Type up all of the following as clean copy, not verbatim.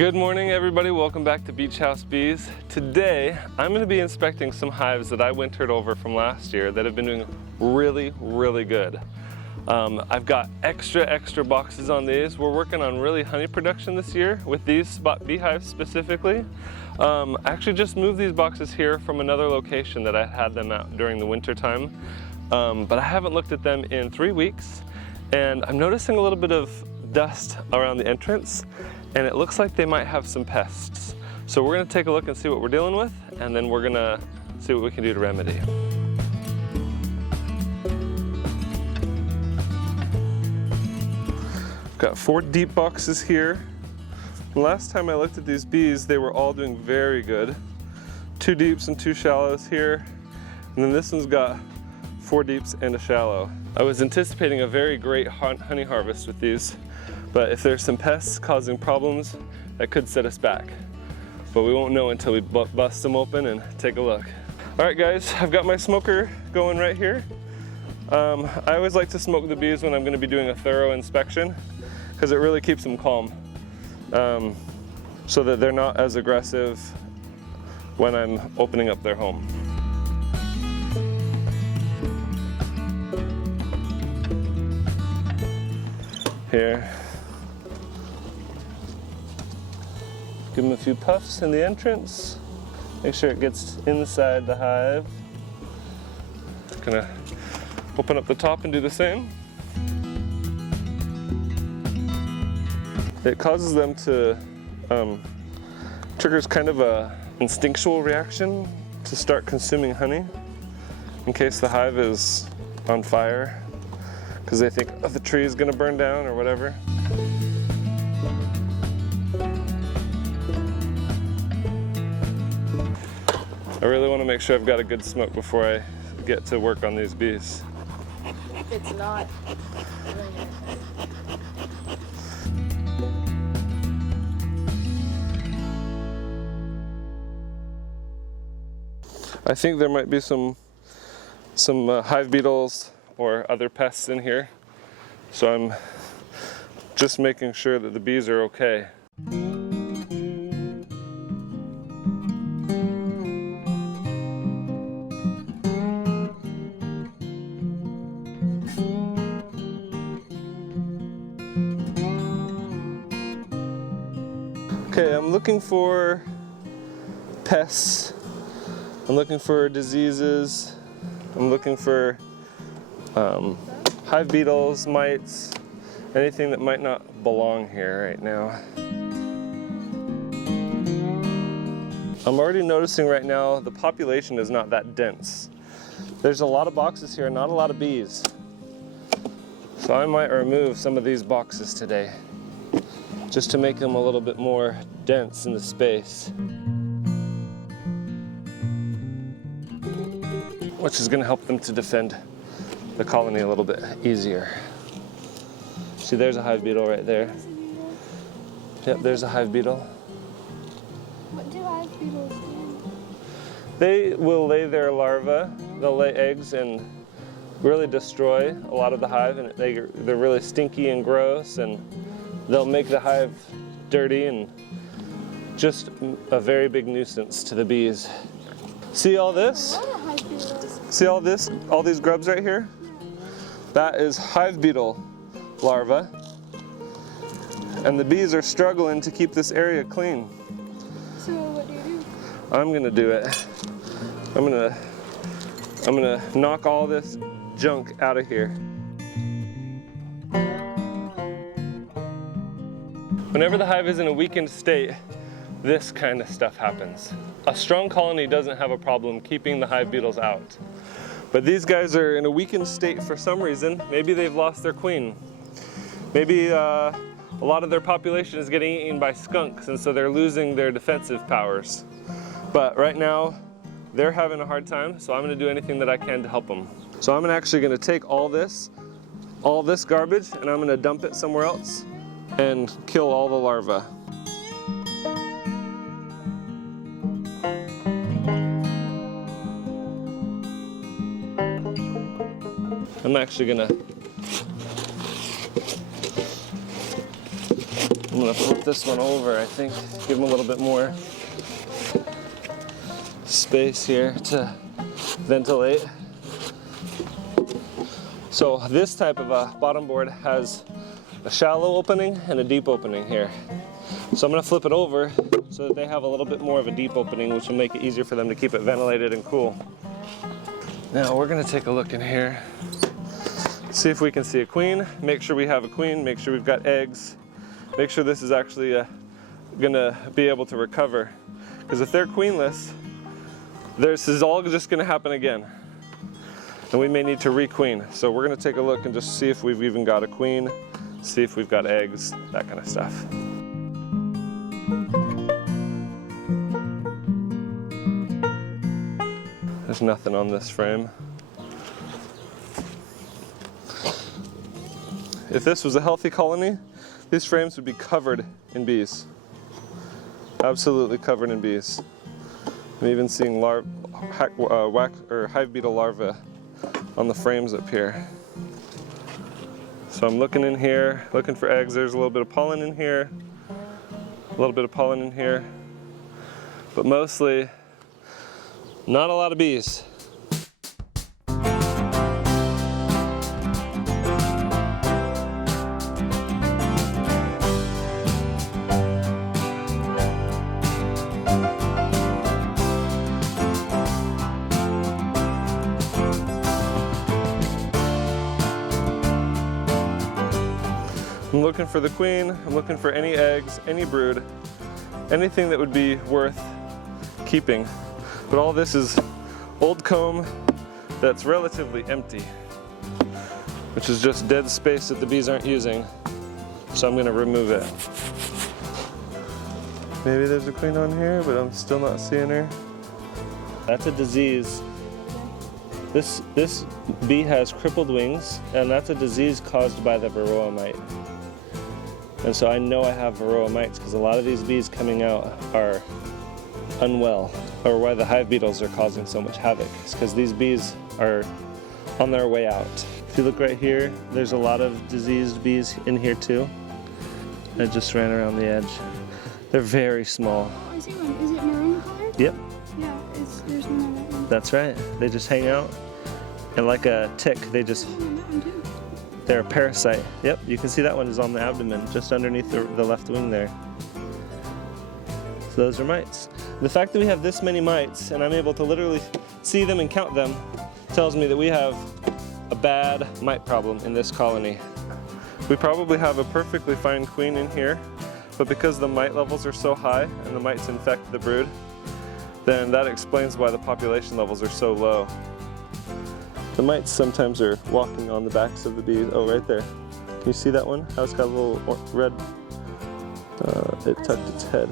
Good morning everybody, welcome back to Beach House Bees. Today I'm going to be inspecting some hives that I wintered over from last year that have been doing really good. I've got extra boxes on these. We're working on really honey production this year with these spot beehives specifically. I actually just moved these boxes here from another location that I had them out during the winter time, but I haven't looked at them in 3 weeks, and I'm noticing a little bit of dust around the entrance, and it looks like they might have some pests. So we're going to take a look and see what we're dealing with, and then we're going to see what we can do to remedy. Got 4 deep boxes here. Last time I looked at these bees, they were all doing very good. 2 deeps and 2 shallows here, and then this one's got 4 deeps and a shallow. I was anticipating a very great honey harvest with these, but if there's some pests causing problems, that could set us back. But we won't know until we bust them open and take a look. All right guys, I've got my smoker going right here. I always like to smoke the bees when I'm going to be doing a thorough inspection, because it really keeps them calm, so that they're not as aggressive when I'm opening up their home. Here. Give them a few puffs in the entrance. Make sure it gets inside the hive. Gonna open up the top and do the same. It causes them to, triggers kind of a instinctual reaction to start consuming honey in case the hive is on fire, because they think, oh, the tree is gonna burn down or whatever. I really want to make sure I've got a good smoke before I get to work on these bees. If it's not, I think there might be some hive beetles or other pests in here, so I'm just making sure that the bees are okay. Okay, I'm looking for pests, I'm looking for diseases, I'm looking for hive beetles, mites, anything that might not belong here right now. I'm already noticing right now the population is not that dense. There's a lot of boxes here, not a lot of bees. So I might remove some of these boxes today, just to make them a little bit more dense in the space, which is going to help them to defend the colony a little bit easier. See, there's a hive beetle right there. Yep, there's a hive beetle. what do hive beetles do? They will lay their larvae, they'll lay eggs and really destroy a lot of the hive, and they're really stinky and gross, and they'll make the hive dirty and just a very big nuisance to the bees. See all this? See all this? All these grubs right here? That is hive beetle larvae. And the bees are struggling to keep this area clean. So what do you do? I'm gonna do it. I'm gonna knock all this junk out of here. Whenever the hive is in a weakened state, this kind of stuff happens. A strong colony doesn't have a problem keeping the hive beetles out. But these guys are in a weakened state for some reason. Maybe they've lost their queen. Maybe a lot of their population is getting eaten by skunks, and so they're losing their defensive powers. But right now, they're having a hard time, so I'm gonna do anything that I can to help them. So I'm actually gonna take all this garbage, and I'm gonna dump it somewhere else and kill all the larvae. I'm actually gonna I'm gonna flip this one over, I think, give them a little bit more space here to ventilate. So this type of a bottom board has a shallow opening and a deep opening here. So I'm gonna flip it over so that they have a little bit more of a deep opening, which will make it easier for them to keep it ventilated and cool. Now we're gonna take a look in here, see if we can see a queen, make sure we have a queen, make sure we've got eggs, make sure this is actually gonna be able to recover. Because if they're queenless, this is all just gonna happen again. And we may need to re-queen. So we're gonna take a look and just see if we've even got a queen, see if we've got eggs, that kind of stuff. There's nothing on this frame. If this was a healthy colony, these frames would be covered in bees. Absolutely covered in bees. I'm even seeing hive beetle larvae on the frames up here. So I'm looking in here, looking for eggs. There's a little bit of pollen in here, a little bit of pollen in here, but mostly not a lot of bees. I'm looking for the queen, I'm looking for any eggs, any brood, anything that would be worth keeping. But all this is old comb that's relatively empty, which is just dead space that the bees aren't using. So I'm gonna remove it. Maybe there's a queen on here, but I'm still not seeing her. That's a disease. This bee has crippled wings, and that's a disease caused by the Varroa mite. And so I know I have Varroa mites because a lot of these bees coming out are unwell, or why the hive beetles are causing so much havoc. It's because these bees are on their way out. If you look right here, there's a lot of diseased bees in here too. I just ran around the edge. They're very small. Oh, I see one. Is it maroon colored? Yep. Yeah, there's one on that one. That's right. They just hang out, and like a tick, they just... Oh, on that one too. They're a parasite. Yep, you can see that one is on the abdomen, just underneath the left wing there. So those are mites. The fact that we have this many mites, and I'm able to literally see them and count them, tells me that we have a bad mite problem in this colony. We probably have a perfectly fine queen in here, but because the mite levels are so high and the mites infect the brood, then that explains why the population levels are so low. The mites sometimes are walking on the backs of the bees. Oh, right there. Can you see that one? How it's got a little red, it tucked its head.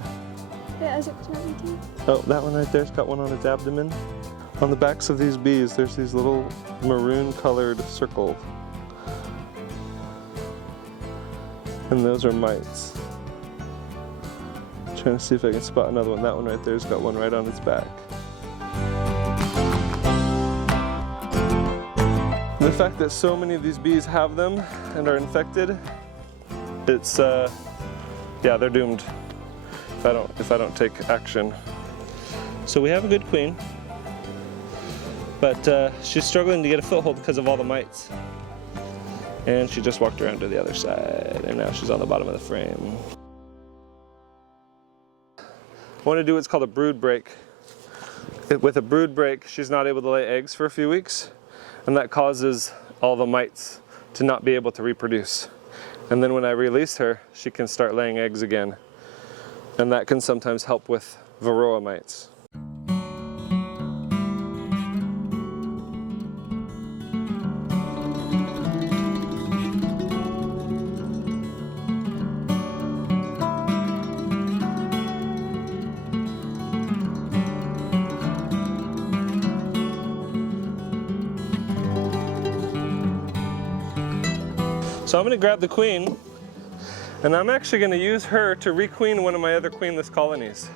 Yeah, is it too? Oh, that one right there's got one on its abdomen. On the backs of these bees, there's these little maroon colored circles. And those are mites. I'm trying to see if I can spot another one. That one right there's got one right on its back. The fact that so many of these bees have them and are infected, it's yeah, they're doomed if I don't take action. So we have a good queen, but she's struggling to get a foothold because of all the mites. And she just walked around to the other side, and now she's on the bottom of the frame. I want to do what's called a brood break. With a brood break, she's not able to lay eggs for a few weeks, and that causes all the mites to not be able to reproduce. And then when I release her, she can start laying eggs again. And that can sometimes help with Varroa mites. So I'm going to grab the queen, and I'm actually going to use her to requeen one of my other queenless colonies.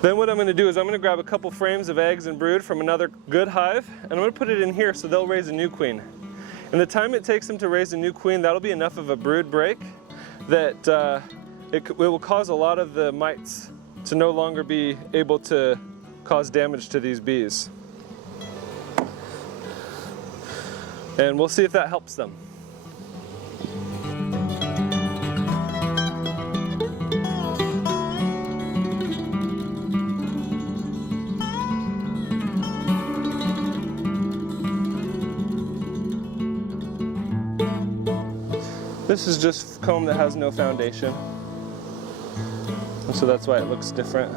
Then what I'm going to do is I'm going to grab a couple frames of eggs and brood from another good hive, and I'm going to put it in here so they'll raise a new queen. And the time it takes them to raise a new queen, that'll be enough of a brood break that it will cause a lot of the mites to no longer be able to cause damage to these bees. And we'll see if that helps them. This is just comb that has no foundation, and so that's why it looks different.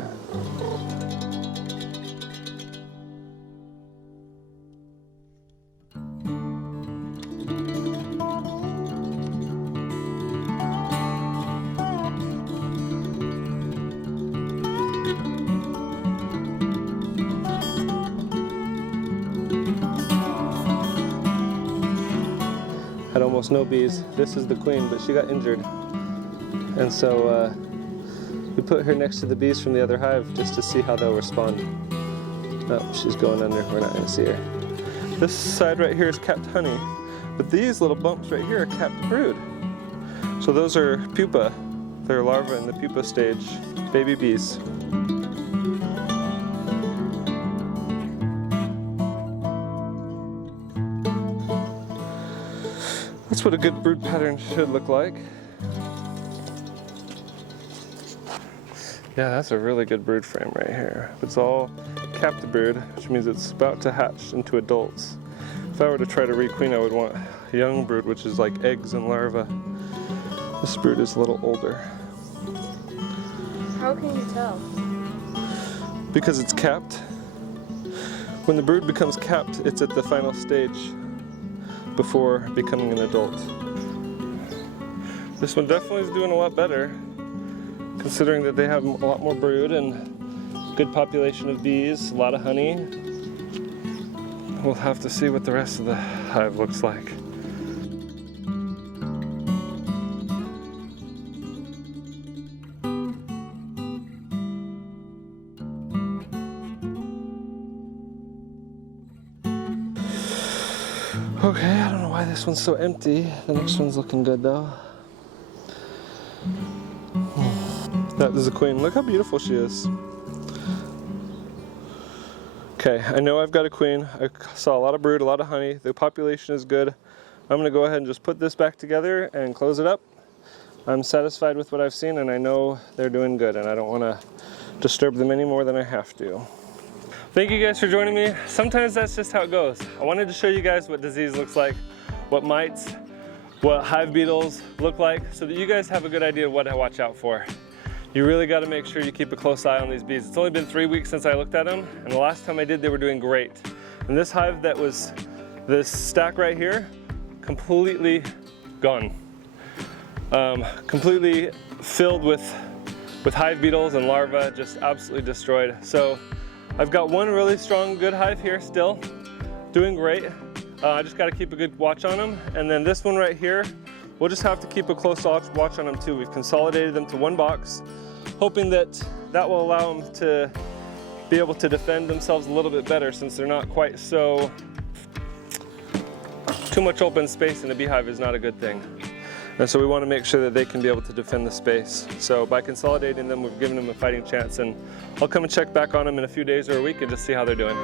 Had almost no bees. This is the queen, but she got injured. And so we put her next to the bees from the other hive just to see how they'll respond. Oh, she's going under. We're not going to see her. This side right here is capped honey, but these little bumps right here are capped brood. So those are pupa. They're larvae in the pupa stage, baby bees. That's what a good brood pattern should look like. Yeah, that's a really good brood frame right here. It's all capped brood, which means it's about to hatch into adults. If I were to try to requeen, I would want young brood, which is like eggs and larvae. This brood is a little older. How can you tell? Because it's capped. When the brood becomes capped, it's at the final stage before becoming an adult. This one definitely is doing a lot better, considering that they have a lot more brood and good population of bees, a lot of honey. We'll have to see what the rest of the hive looks like. Okay, I don't know why this one's so empty. The next one's looking good though. That is a queen. Look how beautiful she is. Okay, I know I've got a queen. I saw a lot of brood, a lot of honey. The population is good. I'm gonna go ahead and just put this back together and close it up. I'm satisfied with what I've seen and I know they're doing good and I don't wanna disturb them any more than I have to. Thank you guys for joining me. Sometimes that's just how it goes. I wanted to show you guys what disease looks like, what mites, what hive beetles look like, so that you guys have a good idea of what to watch out for. You really got to make sure you keep a close eye on these bees. It's only been 3 weeks since I looked at them, and the last time I did, they were doing great. And this hive that was this stack right here, completely gone. Completely filled with hive beetles and larvae, just absolutely destroyed. So I've got one really strong, good hive here still, doing great. I just got to keep a good watch on them. And then this one right here, we'll just have to keep a close watch on them too. We've consolidated them to one box, hoping that that will allow them to be able to defend themselves a little bit better since they're not quite so, too much open space in a beehive is not a good thing. And so we want to make sure that they can be able to defend the space. So by consolidating them, we've given them a fighting chance, and I'll come and check back on them in a few days or a week and just see how they're doing.